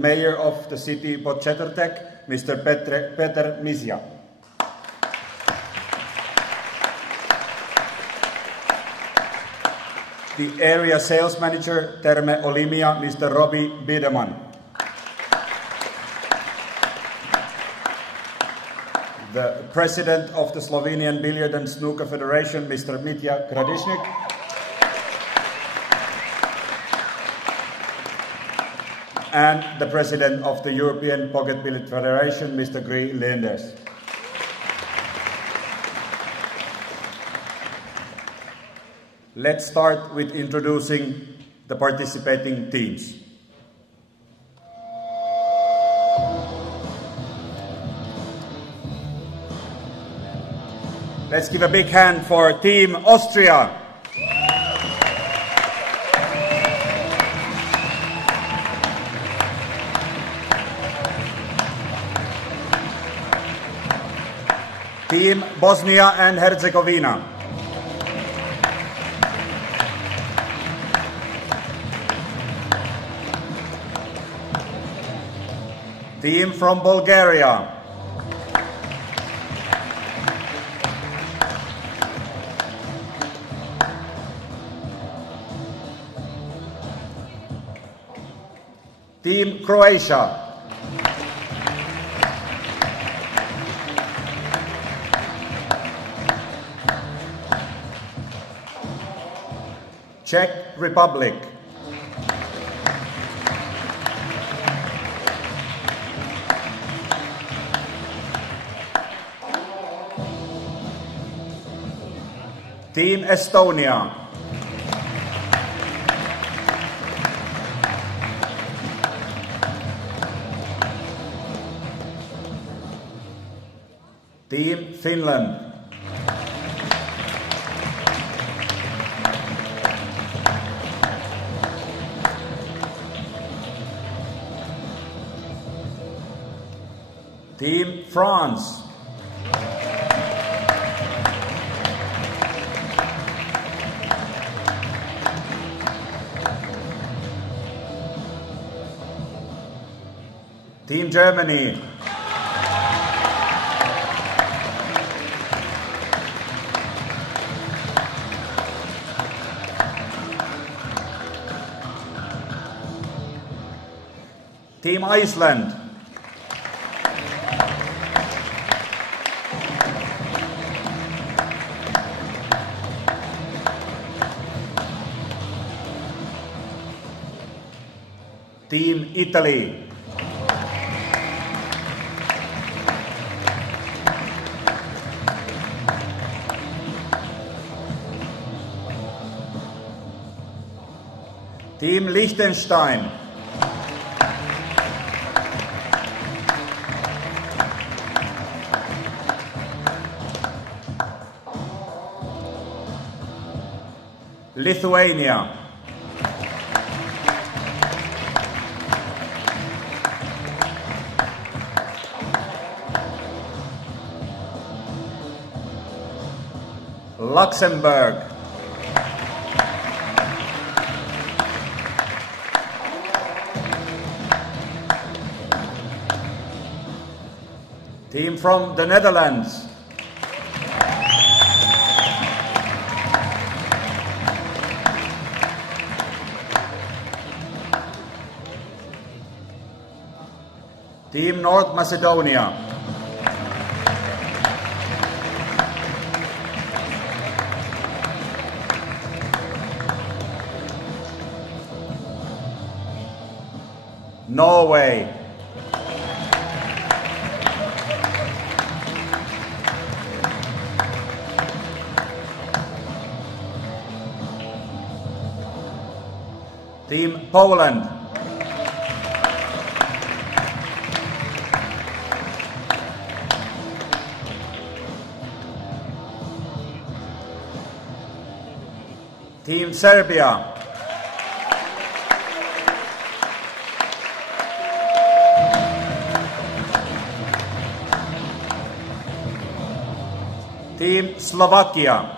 Mayor of the city Podčetrtek, Mr. Peter Mizja. The area sales manager, Terme Olimia, Mr. Robbie Bideman. The president of the Slovenian Billiard and Snooker Federation, Mr. Mitja Kradišnik. And the president of the European Pocket Billiard Federation, Mr. Gry Leenders. Let's start with introducing the participating teams. Let's give a big hand for Team Austria. Team Bosnia and Herzegovina. Team from Bulgaria. Team Croatia. Czech Republic. Team Estonia. Team Finland. Team France. Team Germany. Team Iceland. Team Italy. Team Liechtenstein. Lithuania. Luxembourg. Team from the Netherlands. Team North Macedonia. Norway. Team Poland. Team Serbia. Team Slovakia.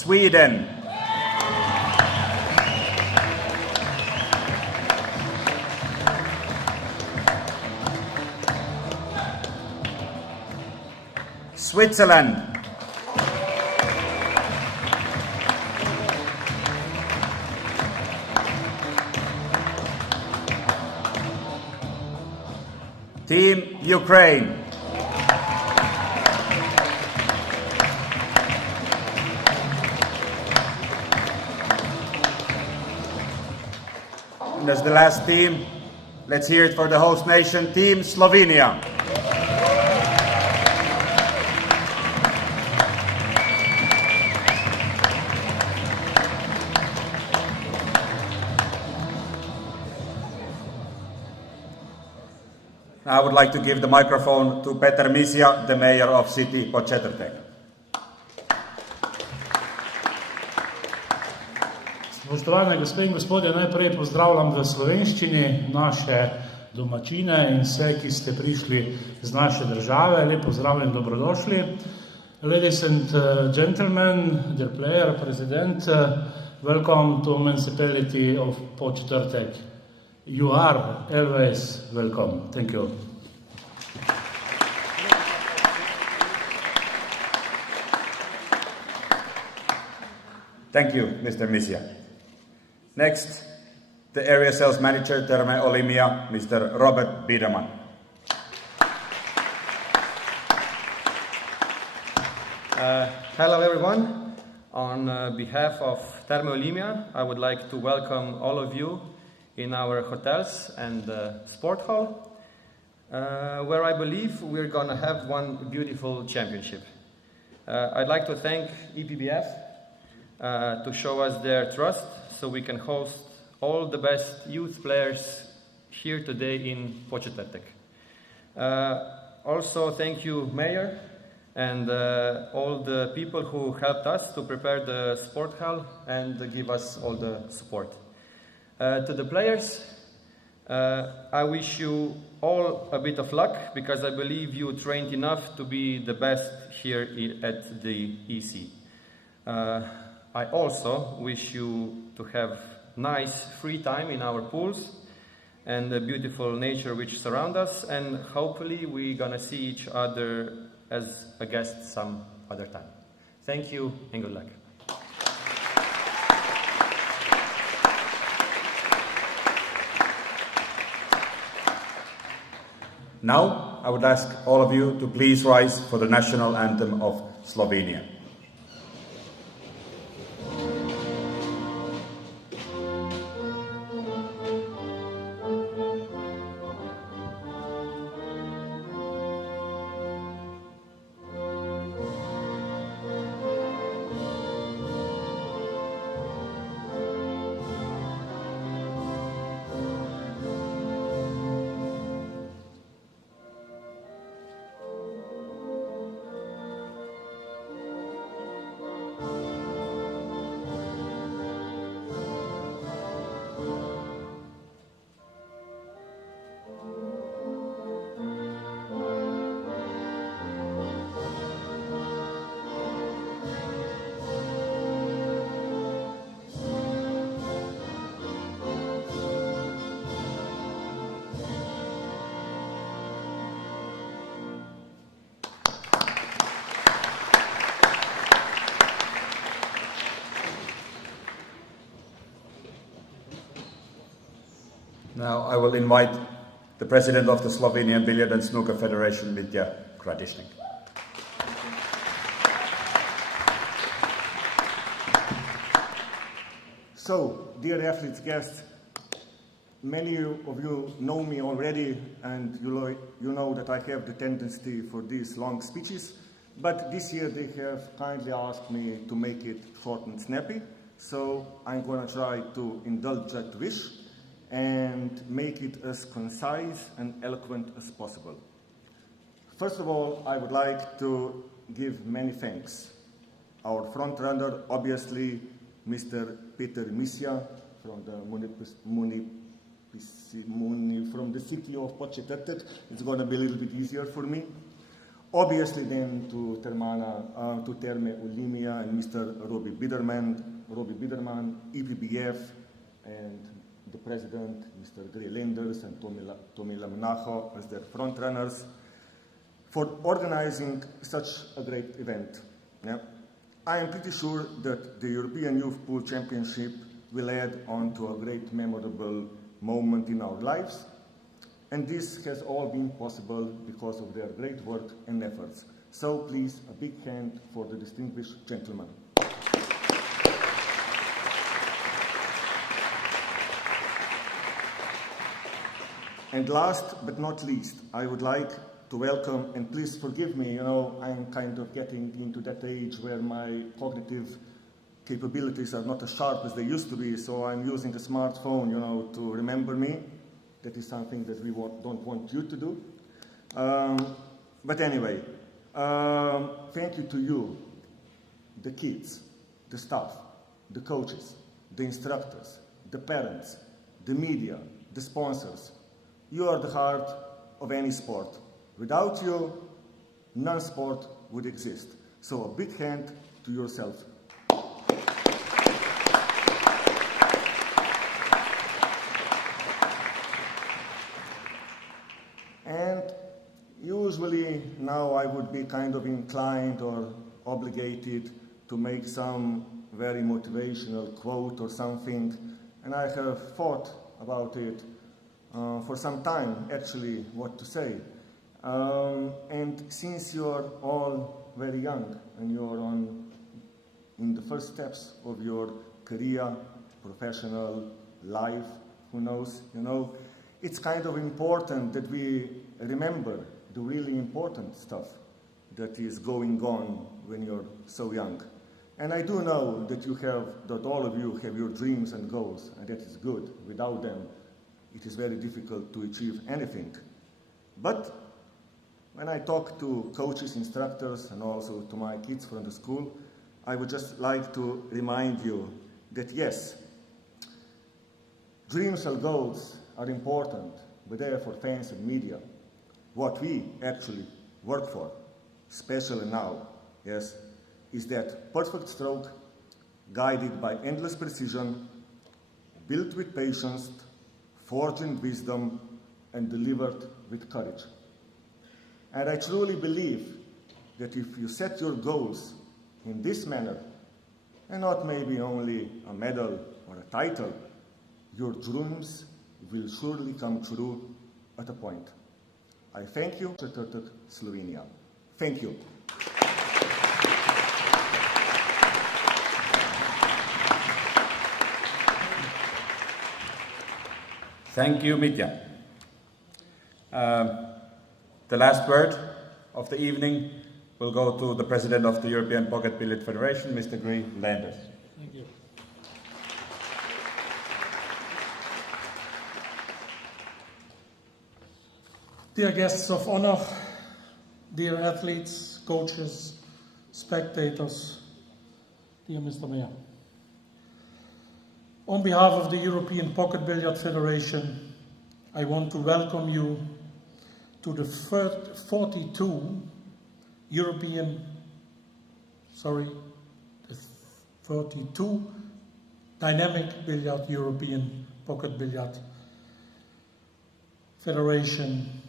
Sweden. Switzerland. Team Ukraine. And as the last team, let's hear it for the host nation, Team Slovenia. I would like to give the microphone to Peter Misja, the mayor of city Podčetrtek. Spoštovane gospe in gospodje, najprej pozdravljam v slovenščini naše domačine in vse, ki ste prišli z naše države. Lep pozdrav in dobrodošli. Ladies and gentlemen, dear player, president, welcome to municipality of Podčetrtek. You are always welcome. Thank you. Thank you, Mr. Misja. Next, the area sales manager, Terme Olimia, Mr. Robert Biederman. Hello everyone. On behalf of Terme Olimia, I would like to welcome all of you in our hotels and sport hall, where I believe we're going to have one beautiful championship. I'd like to thank EPBF to show us their trust so we can host all the best youth players here today in Podčetrtek. Also, thank you, Mayor, and all the people who helped us to prepare the sport hall and give us all the support. To the players, I wish you all a bit of luck, because I believe you trained enough to be the best here at the EC. I also wish you to have nice free time in our pools and the beautiful nature which surround us, and hopefully we're gonna see each other as a guest some other time. Thank you and good luck. Now, I would ask all of you to please rise for the national anthem of Slovenia. Now I will invite the President of the Slovenian Billiard and Snooker Federation, Mitja Kradišnik. So, dear athletes, guests, many of you know me already, and you know that I have the tendency for these long speeches, but this year they have kindly asked me to make it short and snappy, so I'm going to try to indulge that wish and make it as concise and eloquent as possible. First of all, I would like to give many thanks. Our front runner, obviously, Mr. Peter Misja from the city of Podčetrtek. It's going to be a little bit easier for me. Obviously then to Terme Olimia and Mr. Robbie Biderman, EPBF, and the president, Mr. Gray Lenders and Tommy Lamnacho as their front runners, for organizing such a great event. Yeah. I am pretty sure that the European Youth Pool Championship will add on to a great memorable moment in our lives, and this has all been possible because of their great work and efforts. So please, a big hand for the distinguished gentlemen. And last but not least, I would like to welcome, and please forgive me, I'm kind of getting into that age where my cognitive capabilities are not as sharp as they used to be, so I'm using the smartphone, to remember me. That is something that we don't want you to do. But anyway, thank you to you, the kids, the staff, the coaches, the instructors, the parents, the media, the sponsors. You are the heart of any sport. Without you, none sport would exist. So a big hand to yourself. And usually now I would be kind of inclined or obligated to make some very motivational quote or something, and I have thought about it for some time, actually, what to say. And since you're all very young and you're in the first steps of your career, professional life, who knows, it's kind of important that we remember the really important stuff that is going on when you're so young. And I do know that all of you have your dreams and goals, and that is good. Without them, it is very difficult to achieve anything. But when I talk to coaches, instructors, and also to my kids from the school, I would just like to remind you that yes, dreams and goals are important, but they are for fans and media. What we actually work for, especially now, yes, is that perfect stroke, guided by endless precision, built with patience, forged in wisdom, and delivered with courage. And I truly believe that if you set your goals in this manner, and not maybe only a medal or a title, your dreams will surely come true at a point. I thank you, Slovenia. Thank you. Thank you, Mitja. The last word of the evening will go to the President of the European Pocket Billiard Federation, Mr. Gray Landers. Thank you. Dear guests of honor, dear athletes, coaches, spectators, dear Mr. Mayor. On behalf of the European Pocket Billiard Federation, I want to welcome you to the 42 Dynamic Billiard European Pocket Billiard Federation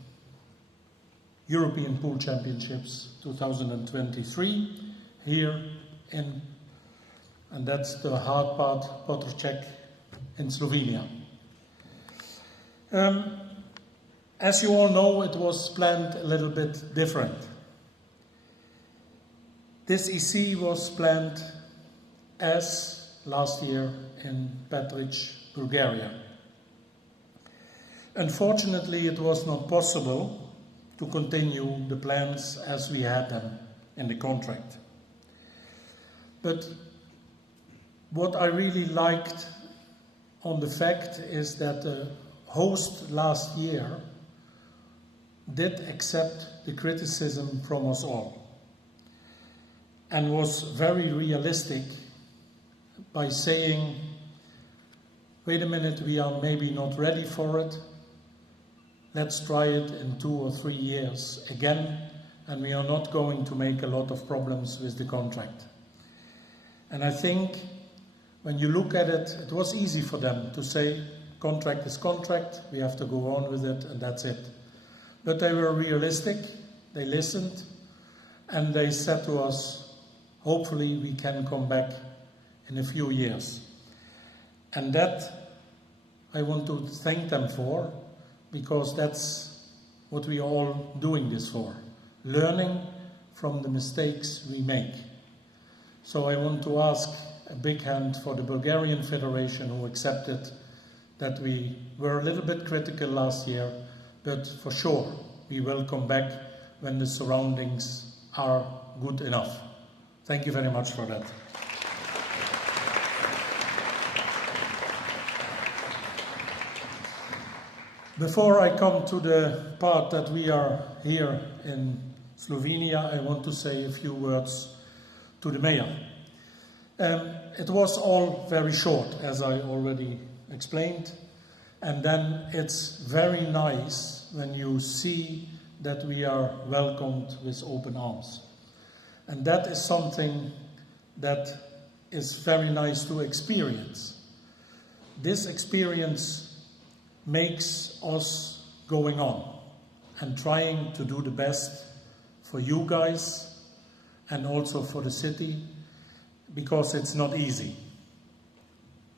European Pool Championships 2023 here in, and that's the hard part, Potržek in Slovenia. As you all know, it was planned a little bit different. This EC was planned as last year in Petrich, Bulgaria. Unfortunately, it was not possible to continue the plans as we had them in the contract. But what I really liked on the fact is that the host last year did accept the criticism from us all and was very realistic by saying, wait a minute, we are maybe not ready for it. Let's try it in 2 or 3 years again, and we are not going to make a lot of problems with the contract. And I think when you look at it, it was easy for them to say, contract is contract, we have to go on with it, and that's it. But they were realistic, they listened, and they said to us, hopefully we can come back in a few years. And that I want to thank them for, because that's what we are all doing this for, learning from the mistakes we make. So I want to ask a big hand for the Bulgarian Federation, who accepted that we were a little bit critical last year, but for sure we will come back when the surroundings are good enough. Thank you very much for that. Before I come to the part that we are here in Slovenia, I want to say a few words to the mayor. It was all very short, as I already explained, and then it's very nice when you see that we are welcomed with open arms. And that is something that is very nice to experience. This experience makes us going on and trying to do the best for you guys and also for the city, because it's not easy.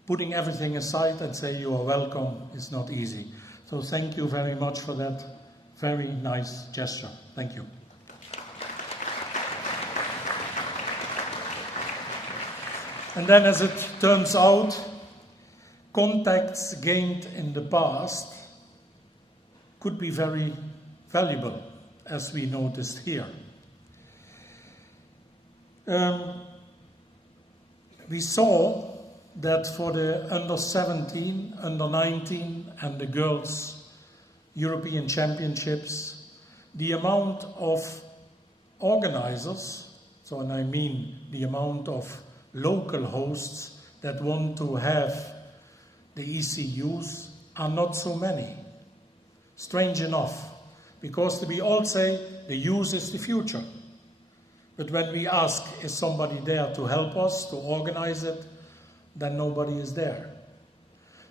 Putting everything aside and say you are welcome is not easy. So thank you very much for that very nice gesture. Thank you. And then, as it turns out, contacts gained in the past could be very valuable, as we noticed here. We saw that for the under 17, under 19 and the girls' European Championships, the amount of organizers, so and I mean the amount of local hosts that want to have the ECUs, are not so many. Strange enough, because we all say the youth is the future. But when we ask, is somebody there to help us, to organize it, then nobody is there.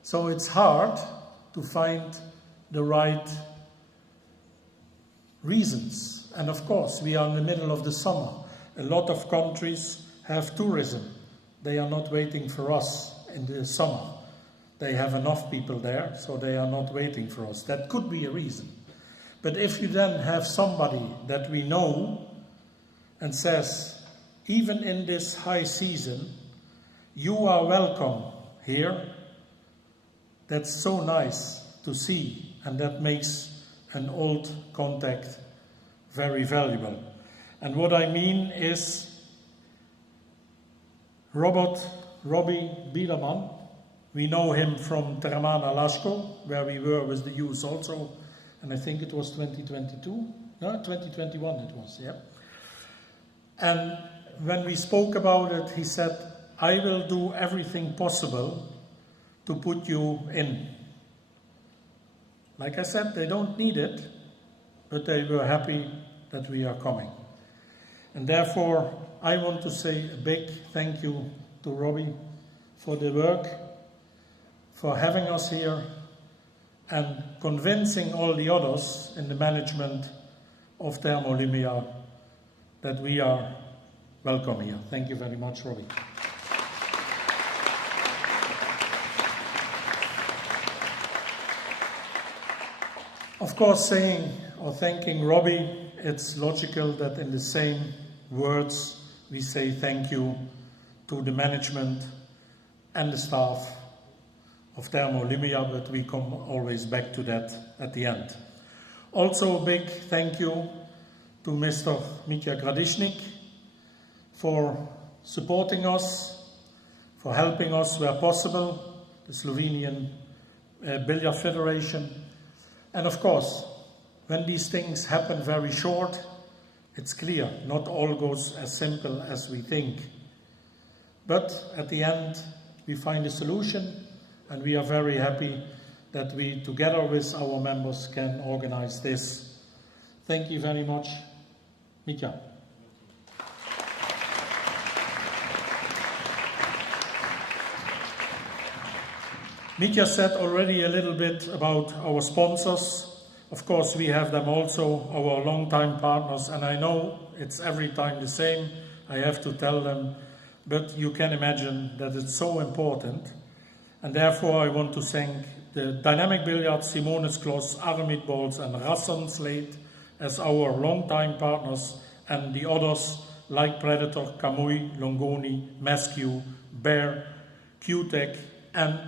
So it's hard to find the right reasons. And of course, we are in the middle of the summer. A lot of countries have tourism. They are not waiting for us in the summer. They have enough people there, so they are not waiting for us. That could be a reason. But if you then have somebody that we know and says, even in this high season, you are welcome here, that's so nice to see, and that makes an old contact very valuable. And what I mean is Robbie Biederman. We know him from Termana Laško, where we were with the youth also, and I think it was 2022, no, 2021 it was, yeah. And when we spoke about it, he said, I will do everything possible to put you in. Like I said, they don't need it, but they were happy that we are coming. And therefore, I want to say a big thank you to Robbie for the work, for having us here, and convincing all the others in the management of Thermo Olympia that we are welcome here. Thank you very much, Robbie. Of course, saying or thanking Robbie, it's logical that in the same words we say thank you to the management and the staff of Thermo Olympia, but we come always back to that at the end. Also a big thank you to Mr. Mitja Gradišnik for supporting us, for helping us where possible, the Slovenian Billard Federation. And of course, when these things happen very short, it's clear, not all goes as simple as we think. But at the end, we find a solution, and we are very happy that we, together with our members, can organize this. Thank you very much. Mitja. Mitja said already a little bit about our sponsors. Of course, we have them also, our long-time partners, and I know it's every time the same. I have to tell them, but you can imagine that it's so important. And therefore, I want to thank the Dynamic Billiard, Simonis Kloss, Aramid Balls, and Rassan Slate as our long-time partners, and the others like Predator, Kamui, Longoni, Maskew, Bear, Q-Tech, and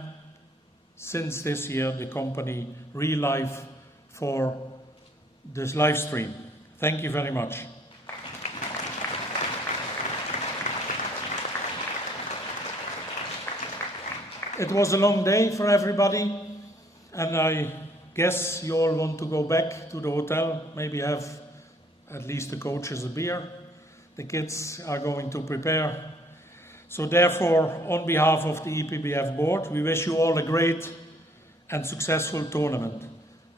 since this year, the company Relive for this live stream. Thank you very much. It was a long day for everybody, and I guess you all want to go back to the hotel, maybe have at least the coaches a beer. The kids are going to prepare. So therefore, on behalf of the EPBF board, we wish you all a great and successful tournament.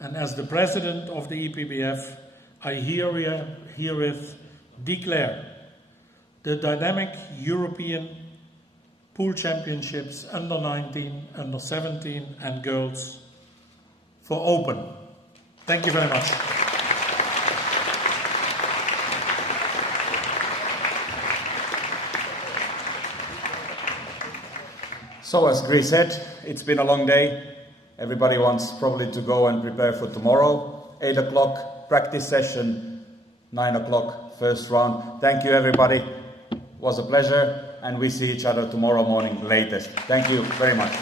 And as the president of the EPBF, I herewith declare the Dynamic European Pool Championships under 19, under 17 and girls for open. Thank you very much. So as Chris said, it's been a long day. Everybody wants probably to go and prepare for tomorrow. 8 o'clock practice session, 9 o'clock first round. Thank you everybody. It was a pleasure, and we see each other tomorrow morning latest. Thank you very much.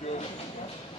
Thank you.